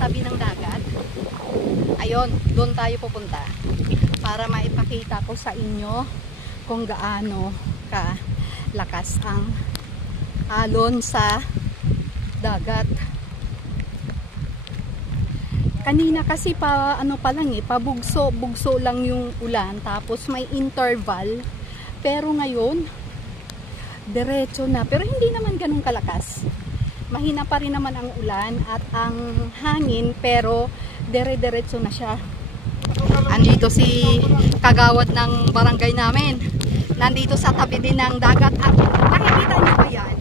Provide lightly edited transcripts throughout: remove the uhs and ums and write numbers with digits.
tabi ng dagat. Ayun, doon tayo pupunta para maipakita ko sa inyo kung gaano kalakas ang alon sa dagat. Kanina kasi ano pa lang pabugso lang yung ulan, tapos may interval. Pero ngayon, diretso na. Pero hindi naman ganun kalakas. Mahina pa rin naman ang ulan at ang hangin, pero dire-diretso na siya. Andito si kagawad ng barangay namin. Nandito sa tabi din ng dagat. At nakikita niyo ba yan?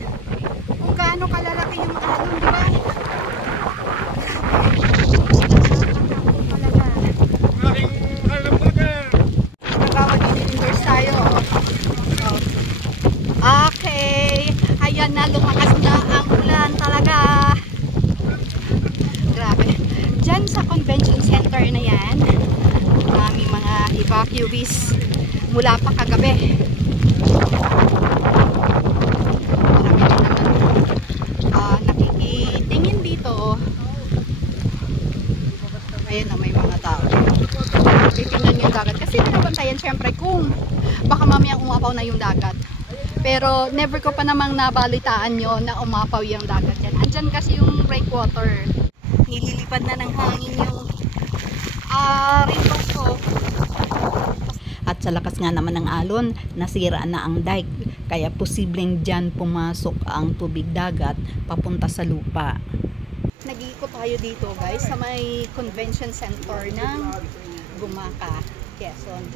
Kung gaano kalalaki yung alon, di ba? Okay, ayan na, lumakas na ang ulan talaga. Grabe. Diyan sa convention center na yan, maraming mga evacuees mula pa kagabi. Marami nakikitingin dito. Ayan na, may mga tao. Titingnan yung dagat. Kasi tinabantayan syempre kung baka mamayang umapaw na yung dagat. Pero never ko pa namang nabalitaan yun na umapaw yung dagat yan. Andyan kasi yung breakwater. Nililipad na ng hangin yung rivers ko. At sa lakas nga naman ng alon, nasira na ang dike. Kaya posibleng dyan pumasok ang tubig dagat papunta sa lupa. Nag-iikot tayo dito guys sa may convention center ng Gumaca, Quezon.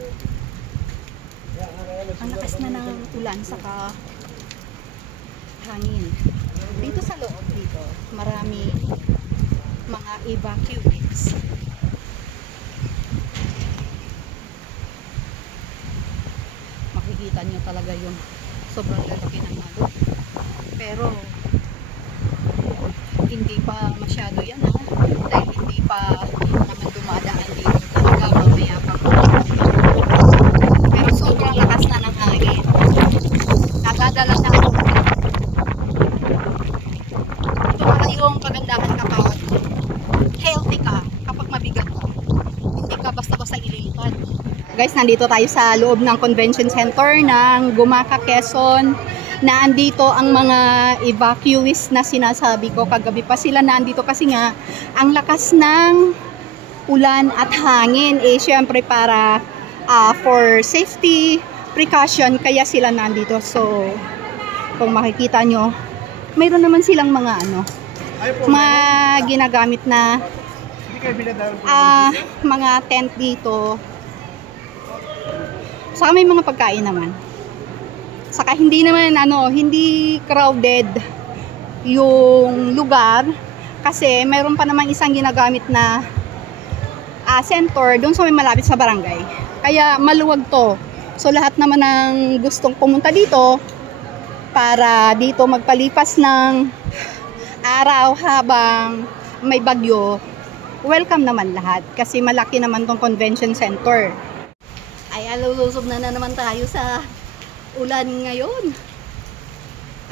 Ang lakas na ng ulan saka hangin. Dito sa loob dito, marami mga evacuees. Makikita nyo talaga yung sobrang lalaki ng alon. Pero hindi pa masyado yan dahil hindi pa naman dumadaan dito talaga, mamaya pa. Pero sobrang lakas na ng hangin. Nagadala na ako. Ito pala yung kagandahan kapag healthy ka, kapag mabigat ka. Hindi ka basta-basta ililipad. Guys, nandito tayo sa loob ng convention center ng Gumaca, Quezon. Naandito ang mga evacuees na sinasabi ko. Kagabi pa sila naandito kasi nga ang lakas ng ulan at hangin. Syempre para for safety precaution kaya sila nandito. So kung makikita nyo, mayroon naman silang mga mga ginagamit na mga tent dito. Saka may mga pagkain naman. Saka hindi naman hindi crowded yung lugar kasi mayroon pa namang isang ginagamit na center doon sa may malapit sa barangay. Kaya maluwag to. So lahat naman ng gustong pumunta dito para dito magpalipas ng araw habang may bagyo, welcome naman lahat kasi malaki naman tong convention center. Ay, alulusog na naman tayo sa ulan ngayon.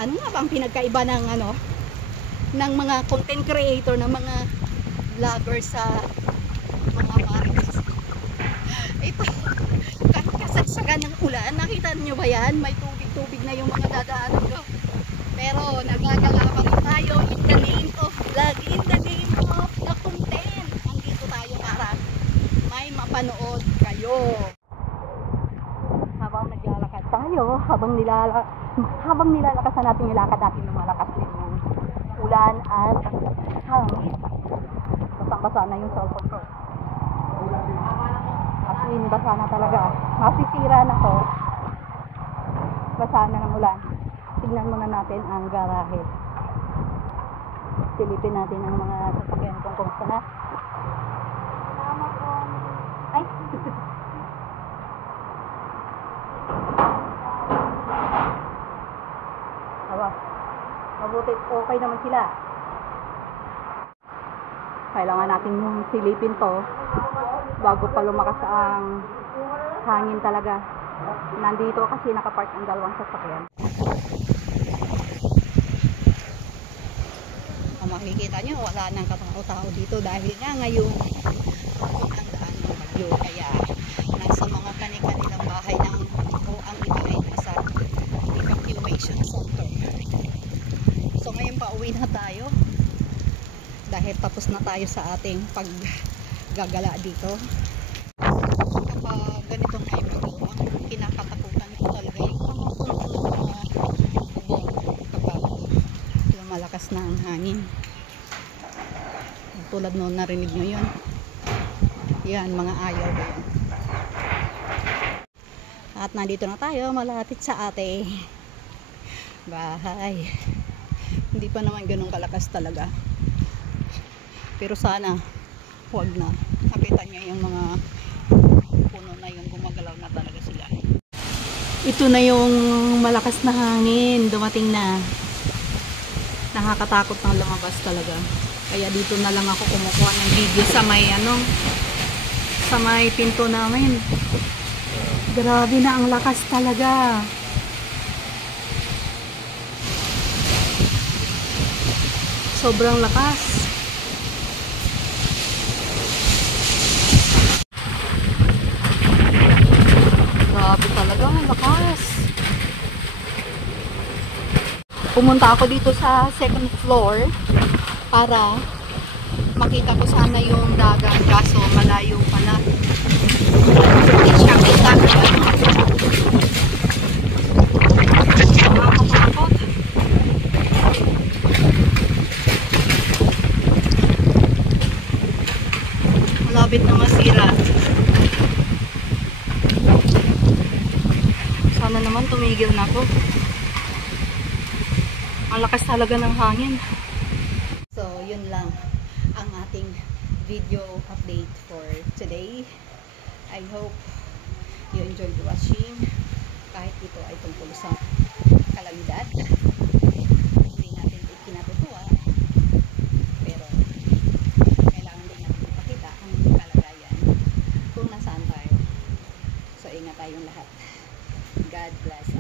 Ano nga ba ang pinagkaiba ng ng mga content creator, ng mga vlogger sa mga marites? Ito, kasagsagan ng ulan, nakita niyo ba yan? May tubig-tubig na yung mga dadaanan ko. Pero nagagala pa rin tayo in the name of vlog, in the name of the content. Nandito tayo para may mapanood kayo. Habang naglalakad tayo, habang nilalakasan natin yung lakad natin, lumalakas din yung ulan at hangin. Basang-basa na yung cellphone ko. As in, basa na talaga. Masisira na to. Basa na ng ulan. Tignan muna natin ang garahe. Silipin natin ang mga sasakyan kung kumusta na. Ay! Mabuti, okay naman sila. Kailangan natin yung silipin to bago pa lumakas ang hangin talaga. Nandito kasi nakapark ang dalawang sasakyan. makikita nyo wala nang katao-tao dito dahil nga ngayong ang daan ng bagyo, kaya nasa mga kani-kanilang bahay ng o ang iba ay nasa evacuation center. So ngayon pauwi na tayo dahil tapos na tayo sa ating paggagala dito. Kapag ganitong may bagyo, ang kinakatakutan ko talaga yung mga puno-puno na ubong kapag lumalakas na ang hangin. Tulad noon, narinig nyo yun. Yan, mga ayaw ko yun. At nandito na tayo, malapit sa ating bahay. Hindi pa naman ganun kalakas talaga. Pero sana, huwag na. Nakita nyo yung mga puno na yun, gumagalaw na talaga sila. Ito na yung malakas na hangin, dumating na. Nakakatakot ng lumabas talaga. Kaya dito na lang ako kumukuha ng video sa may sa may pinto namin. Grabe na ang lakas talaga. Sobrang lakas. Grabe talaga, ang lakas. Pumunta ako dito sa second floor para makita ko sana yung dagat, kaso malayo pala. Hindi siya kita. Nakakatakot. Malapit na masira. Sana naman tumigil na ako. Ang lakas talaga ng hangin. So, yun lang ang ating video update for today. I hope you enjoyed watching. Kahit ito ay tungkol sa kalamidad, hindi natin ikinatutuwa, pero kailangan din natin ipakita ang kalagayan kung nasaan tayo. So, ingat tayong lahat. God bless.